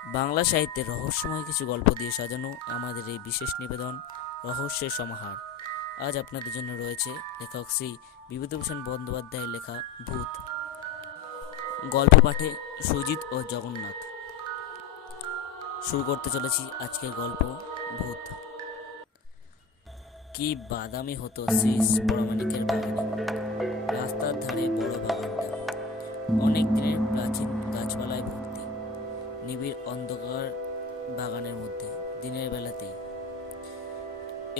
বাংলা সাহিত্যের রহস্যময় কিছু গল্প দিয়ে সাজানো আমাদের এই বিশেষ নিবেদন রহস্যের সমাহার। আজ আপনাদের জন্য রয়েছে লেখক শ্রী বিভূতিভূষণ বন্দ্যোপাধ্যায়ের লেখা ভূত। গল্প পাঠে সুজিত ও জগন্নাথ। শুরু করতে চলেছি আজকের গল্প ভূত। কি বাদামি হতো শ্রী পরমাণিকের বাগানে। রাস্তার ধারে বড় বাগানটা অনেক দিনের প্রাচীন গাছপালায় ভর্তি। নিবিড় অন্ধকার বাগানের মধ্যে দিনের বেলাতেই।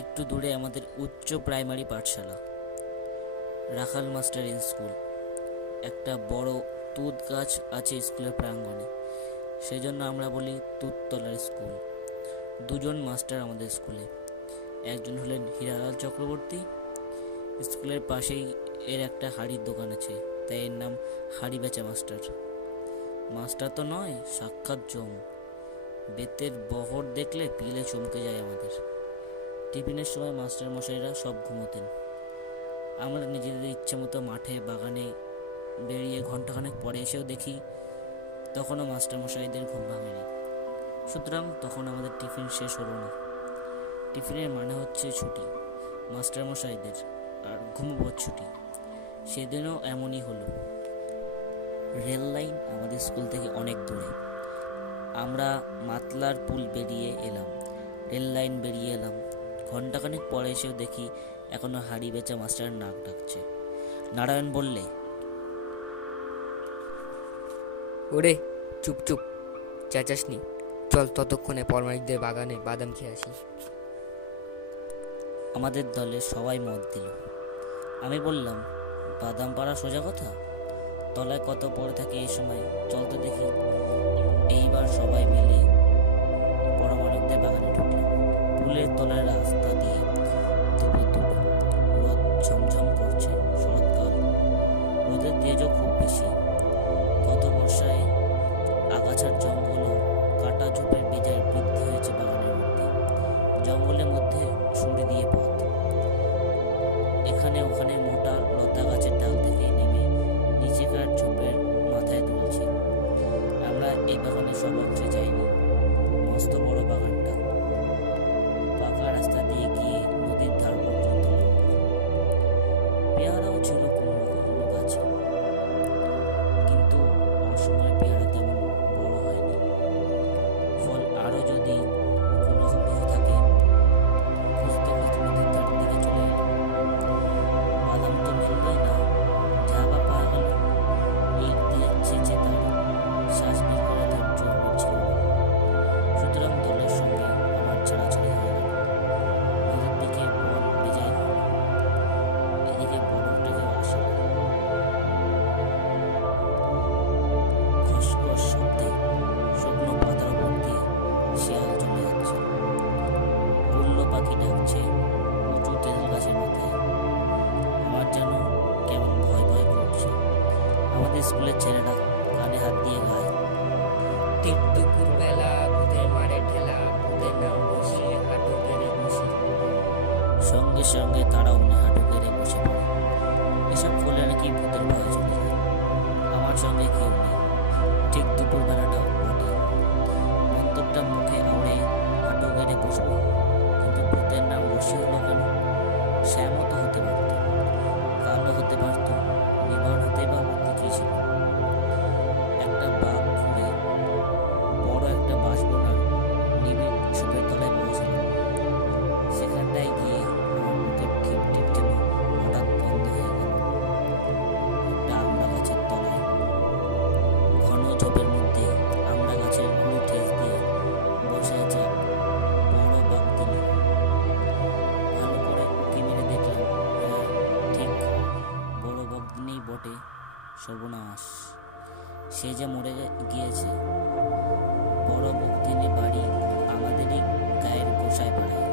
একটু দূরে আমাদের উচ্চ প্রাইমারি পাঠশালা, রাখাল মাস্টার স্কুল। একটা বড় তুত গাছ আছে স্কুলের প্রাঙ্গণে, সেজন্য আমরা বলি তুততলার স্কুল। দুজন মাস্টার আমাদের স্কুলে, একজন হলেন হীরালাল চক্রবর্তী। স্কুলের পাশেই এর একটা হাড়ির দোকান আছে, তাই এর নাম হাড়ি বেচা মাস্টার। মাস্টার তো নয়, সাক্ষাৎ জম। বেতের বহর দেখলে পিলে চমকে যায় আমাদের। টিফিনের সময় মাস্টার মশাইরা সব ঘুমোতেন। আমরা নিজেদের ইচ্ছে মতো মাঠে বাগানে বেরিয়ে ঘন্টাখানেক পরে এসেও দেখি তখনও মাস্টার মশাইদের ঘুম ভাঙেনি। সুতরাং তখন আমাদের টিফিন শেষ হলো না। টিফিনের মানে হচ্ছে ছুটি মাস্টার মশাইদের, আর ঘুমোবার ছুটি। সেদিনও এমনই হলো। রেল লাইন আমাদের স্কুল থেকে অনেক দূরে। আমরা মাতলার পুল বেরিয়ে এলাম, রেল লাইন বেরিয়ে এলাম। ঘন্টাখানেক পরে এসেও দেখি এখনো হাড়ি বেচা মাস্টার নাক ডাকছে। নারায়ণ বললে, ওরে চুপ চুপ, চেঁচাসনি, চল ততক্ষণে পরমাণিকদের বাগানে বাদাম খেয়ে আসি। আমাদের দলে সবাই মত দিল। আমি বললাম, বাদাম পাড়া সোজা কথা, তলায় কত পড়ে থাকে এই সময়, চল তো দেখি। এইবার সবাই মিলে পরমাণুকদের বাগানে ঢুকলাম। পুলের তলায় রাস্তা দিয়ে দুপুর দুটো, রোদ ঝমঝম করছে। শরৎকাল, রোদের তেজও খুব বেশি। গত বর্ষায় আগাছার জঙ্গল ও কাটা ঝোপের বেজায় বৃদ্ধি হয়েছে বাগানের মধ্যে। জঙ্গলের মধ্যে সুড়ি দিয়ে পথ, এখানে ওখানে মোটা লতা গাছের ডাল থেকে নেমে নিচেকার ঝোপের মাথায় তুলছে। আমরা এই বাগানে সব অংশে যাইনি। মস্ত বড় বাগানটা পাকা রাস্তা দিয়ে গিয়ে নদীর ধার পর্যন্ত লম্বা। পেয়ারাও ছিল কোনো কোনো গাছে, কিন্তু অসময় পেয়ারা তেমন বড় হয়নি। ফল আরও যদি কোনো রকম কিছু থাকে। খুঁজতে খুঁজতে নদীর ধার দিকে চলে এলাম। বাদাম তো মিলবেই না, যা বা পাওয়া গেল ইট দিয়ে চেঁচে তার শ্বাস বের করে ধৈর্য আমার ছিল না। সুতরাং দলের সঙ্গে আমার ছাড়াছাড়ি হয়ে গেল। নদীর দিকে বন বেজায় ঘন, এদিকে বরফটা কেউ আসে না। খসখস শব্দে শুকনো পাতার উপর দিয়ে শিয়াল চলে যাচ্ছে। পল্ল পাখি ডাকছে উঁচু তেঁতুল গাছের মাথায়। আমার যেন কেমন ভয় ভয় করছে। আমাদের স্কুলের ছেলেরা কানে হাত দিয়ে গায়, ঠিক দুপুর বেলা ভূতের মারে ঠেলা, ভূতের নাম বসে হাঁটু গেড়ে বসে। সঙ্গে সঙ্গে তারা অমনি হাঁটু গেড়ে বসে পড়ে। এসব করলে নাকি ভূতের ভয় চলে যায়। আমার সঙ্গে কেউ নেই, ঠিক দুপুর বেলাটাও বটে। মন্তরটা মুখে আওড়ে হাঁটু গেড়ে বসবো, কিন্তু ভূতের নাম বসে হলো কেন? শ্যামও তো হতে পারত, কালো হতে পারত, নিবন হতেই বা আপত্তি কী ছিল? একটা বাঘ ঘুরে বড় একটা বাঁশবনার নিবিড় ঝোপের তলায় পৌঁছালাম। সেখানটায় গিয়ে আমার বুকের টিপ টিপ যেন হঠাৎ বন্ধ হয়ে গেল। একটা আমড়া গাছের তলায়, ঘন ঝোপের মধ্যে আমড়া গাছের গুঁড়ি ঠেস দিয়ে বসে আছে বড় বাঘদিনী। ভালো করে উঁকি মেরে দেখলাম, হ্যাঁ ঠিক বড় বাঘদিনীই বটে। সর্বনাশ, সে যে মরে গিয়েছে। বড় বাঘদিনী বাড়ি আমাদেরই গায়ের গোসাই পাড়ায়,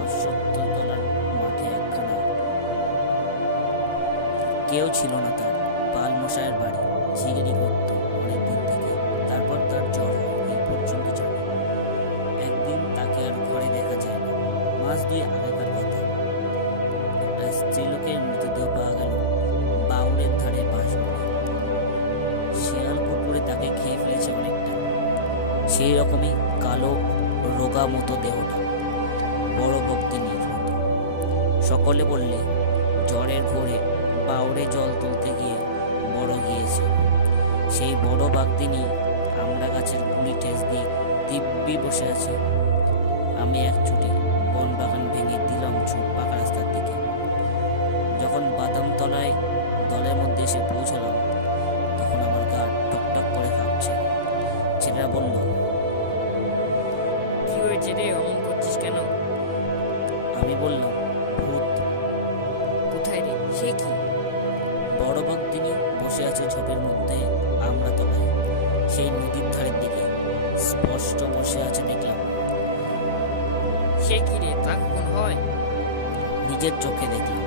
অশ্বত্থতলার মাঠে একখানা। কেউ ছিল না তার, পাল মশাইয়ের বাড়ি। শিগগিরি করতো অনেক দিন থেকে। তারপর তার জ্বর হয়, এই পর্যন্ত চলে। একদিন তাকে আর ঘরে দেখা যায় না, মাস দুই আগেকার কথা। একটা স্ত্রীলোকের মৃতদেহ পাওয়া গেল বাউলের ধারে বাঁশবনে। শিয়াল কুকুরে তাকে খেয়ে ফেলেছে অনেকটা। সেই রকমই কালো রোগা মতো দেহটা, বড় ভক্তিনীর মতো। সকলে বললে জ্বরের ঘোরে বাউরে জল তুলতে গিয়ে বড় গিয়েছে। সেই বড় বাগদিনী আমরা গাছের গুড়ি ঠেস দিয়ে দিব্যি বসে আছে। আমি এক ছুটে বন বাগান ভেঙে দিলাম ছুট পাকা রাস্তার দিকে। যখন বাদাম তলায় দলের মধ্যে এসে পৌঁছালাম, তখন আমার গা টকটক করে কাঁপছে। ছেলেরা বলল, কি হয়েছে রে, অমন করছিস কেন? আমি বললাম, ভূত। কোথায় রে? সে কি? বড় বাগদিনী বসে আছে ঝোপের মধ্যে আমরা তলায়, সেই নদীর ধারের দিকে স্পষ্ট বসে আছে দেখলাম। সে কি রে, তা কখন হয়? নিজের চোখে দেখলাম,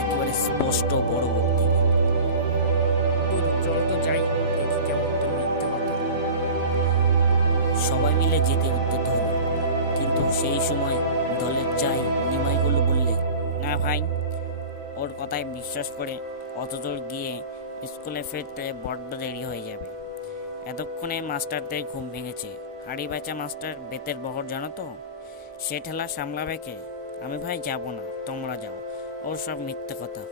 একেবারে স্পষ্ট বড় বাগদিনী। চল তো যাই, দেখি কেমন তোর মিথ্যে কথা। সবাই মিলে যেতে উদ্যত হলো, কিন্তু সেই সময় দলের চাই নিমাইগুলো বললে, না ভাই, ওর কথায় বিশ্বাস করে অত দূর গিয়ে স্কুলে ফিরতে বড্ড দেরি হয়ে যাবে। এতক্ষণে মাস্টারদের ঘুম ভেঙেছে। হাড়ি বেচা মাস্টার বেতের বহর জানো তো, সে ঠেলা সামলাবে কে? আমি ভাই যাব না, তোমরা যাও, ওর সব মিথ্যে কথা।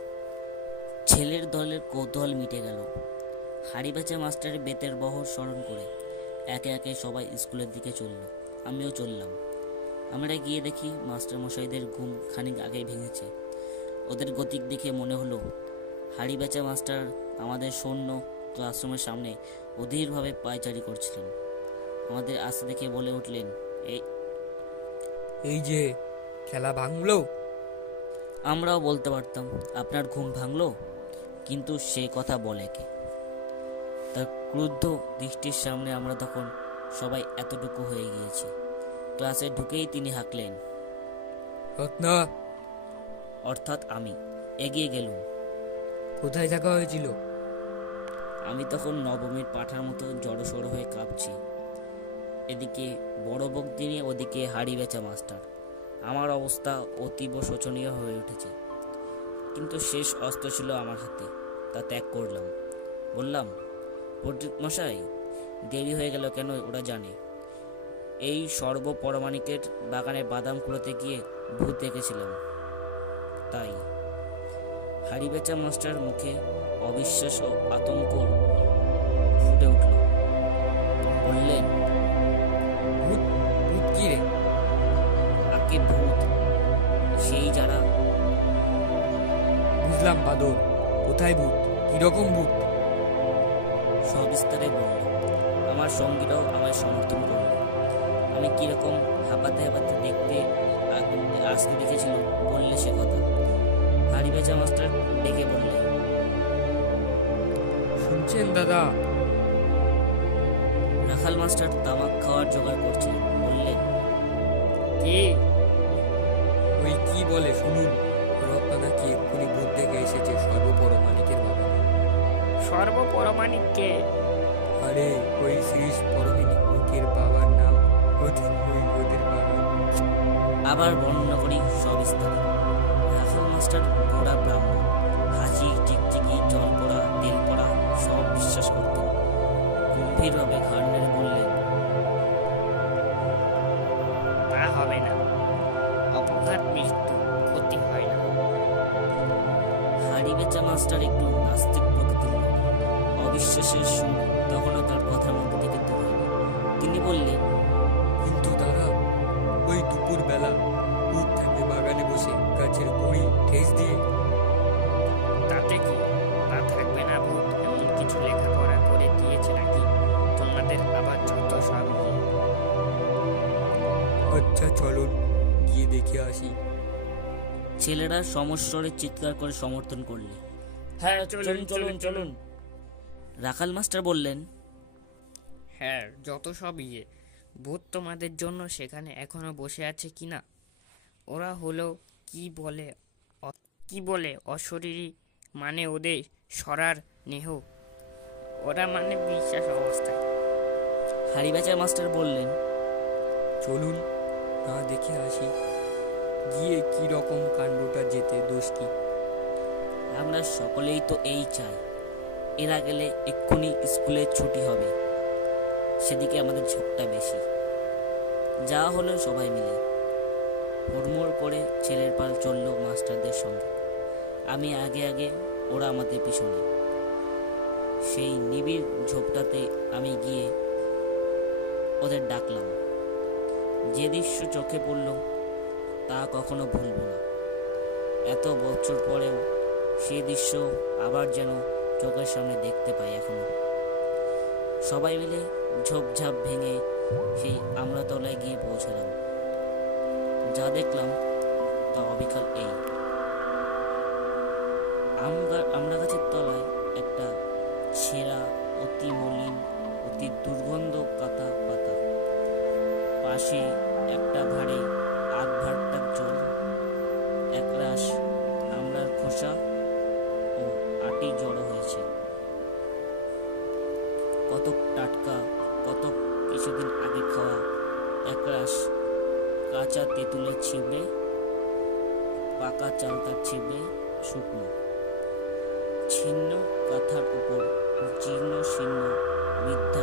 ছেলের দলের কৌতূহল মিটে গেল। হাড়ি বেচা মাস্টারের বেতের বহর স্মরণ করে একে একে সবাই স্কুলের দিকে চলল। আমিও চললাম। আমরা গিয়ে দেখি মাস্টার মশাইদের ঘুম খানিক আগেই ভেঙেছে। ওদের গতিক দেখে মনে হলো হাড়ি বেচা মাস্টার আমাদের শূন্য ক্লাসরুমের সামনে অধীরভাবে পায়চারি করছিলেন। আমাদের আসতে দেখে বলে উঠলেন, এই যে খেলা ভাঙলো। আমরাও বলতে পারতাম, আপনার ঘুম ভাঙলো, কিন্তু সে কথা বলে কে? তার ক্রুদ্ধ দৃষ্টির সামনে আমরা তখন সবাই এতটুকু হয়ে গিয়েছি। ক্লাসে ঢুকেই তিনি হাঁকলেন, রত্না। অর্থাৎ আমি। এগিয়ে গেলুম। কোথায় থাকা হয়েছিল? আমি তখন নবমীর পাঠার মতো জড়সড় হয়ে কাঁপছি। এদিকে বড় বকদিনী, ওদিকে হাড়ি বেচা মাস্টার। আমার অবস্থা অতীব শোচনীয় হয়ে উঠেছে, কিন্তু শেষ অস্ত্র ছিল আমার হাতে, তা ত্যাগ করলাম। বললাম, পণ্ডিত মশাই, দেরি হয়ে গেল কেন ওরা জানে। এই সর্বপরমাণিকের বাগানে বাদাম কুড়োতে গিয়ে ভূত দেখেছিলাম, তাই। হাড়ি বেচা মাস্টার মুখে অবিশ্বাস ও আতঙ্ক ফুটে উঠল। বললেন, ভূত? ভূত কি রে? আকে ভূত, সেই যারা। বুঝলাম বাদর, কোথায় ভূত, কিরকম ভূত? সবিস্তারে বলল। আমার সঙ্গীরাও আমায় সমর্থন করল। আমি কিরকম হাঁপাতে হাঁপাতে দেখতে আসতে দেখেছিল বললে সে কথা। হাড়ি বেচা মাস্টার ডেকে বললে, শুনছেন দাদা? রাখাল মাস্টার তামাক খাওয়ার জোগাড় করছেন, বললেন, কে? ওই কি বলে শুনুন, রত্না নাকি এক্ষুনি ভূত দেখে এসেছে সর্বপরমাণিকের বাগানে। সর্বপরমাণিককে? আরে ওই শ্রীশ পরমাণিকের বাবার নাম ওদের বাগান। আবার বর্ণনা করি সবিস্তারে। রাখাল মাস্টার বুড়া ব্রাহ্মণ, হাসি, টিকটিকি, জল পড়া, তেল পড়া সব বিশ্বাস করতেন। গম্ভীরভাবে ঘাড় নেড়ে বললেন, তা হবে না, অপঘাত মৃত্যু, ক্ষতি হয় না। হাড়ি বেচা মাস্টার একটু নাস্তিক প্রকৃতির লোক। অবিশ্বাসের সুর তখনও তার কথার মধ্যে থেকে দূর হয়নি। তিনি বললেন, কিন্তু দাদা, ওই দুপুর বেলা ভূত থাকবে বাগানে বসে গাছের গুঁড়ি ঠেস দিয়ে। তাতে কি, তা থাকবে না ভূত এমন কিছু লেখাপড়া করে দিয়েছে নাকি তোমাদের? আবার যত সব আচ্ছা চলুন গিয়ে দেখে আসি। ছেলেরা সমস্বরে চিৎকার করে সমর্থন করলে। হ্যাঁ, চলুন চলুন চলুন। রাখাল মাস্টার বললেন, হ্যাঁ, যত সব ভূত তোমাদের জন্য সেখানে এখনো বসে আছে কিনা। ওরা হলো কি বলে অশরীরী, মানে ওদের সরার নেহ, ওরা মানে বিশ্বাস অবস্থায়। হাড়ি বেচা মাস্টার বললেন, চলুন না দেখে আসি, গিয়ে কি রকম কাণ্ডটা যেতে দোষ কি। আমরা সকলেই তো এই চাই, এরা গেলে এক্ষুনি স্কুলে ছুটি হবে। সেদিকে আমাদের ঝোঁকটা বেশি। যা হলো সবাই মিলে হুড়মুড় করে ছেলের পাল চলল মাস্টারদের সঙ্গে। আমি আগে আগে, ওরা আমাদের পিছনে। সেই নিবিড় ঝোপটাতে আমি গিয়ে ওদের ডাকলাম। যে দৃশ্য চোখে পড়ল তা কখনো ভুলব না। এত বছর পরেও সেই দৃশ্য আবার যেন চোখের সামনে দেখতে পাই এখনো। সবাই মিলে ঝোপঝাপ ভেঙে সেই আমড়াতলায় গিয়ে পৌঁছালাম। যা দেখলাম তা অবিকল এই। আমড়া গাছের তলায় একটা ছেঁড়া, অতি মলিন, অতি দুর্গন্ধ কাটা পাতা, পাশে একটা ভাঁড়ে আধ ভাঁড়টাক জল, একরাশ আমড়ার খোসা ও আটি জড়ো হয়েছে। কত টাটকা, কত কিছুদিন আগে খাওয়া একরাশ কাঁচা তেঁতুলের ছিবড়ে, পাকা চালতার ছিবড়ে, শুকনো ছিন্ন কাঁথার উপর জীর্ণ শীর্ণ বৃদ্ধা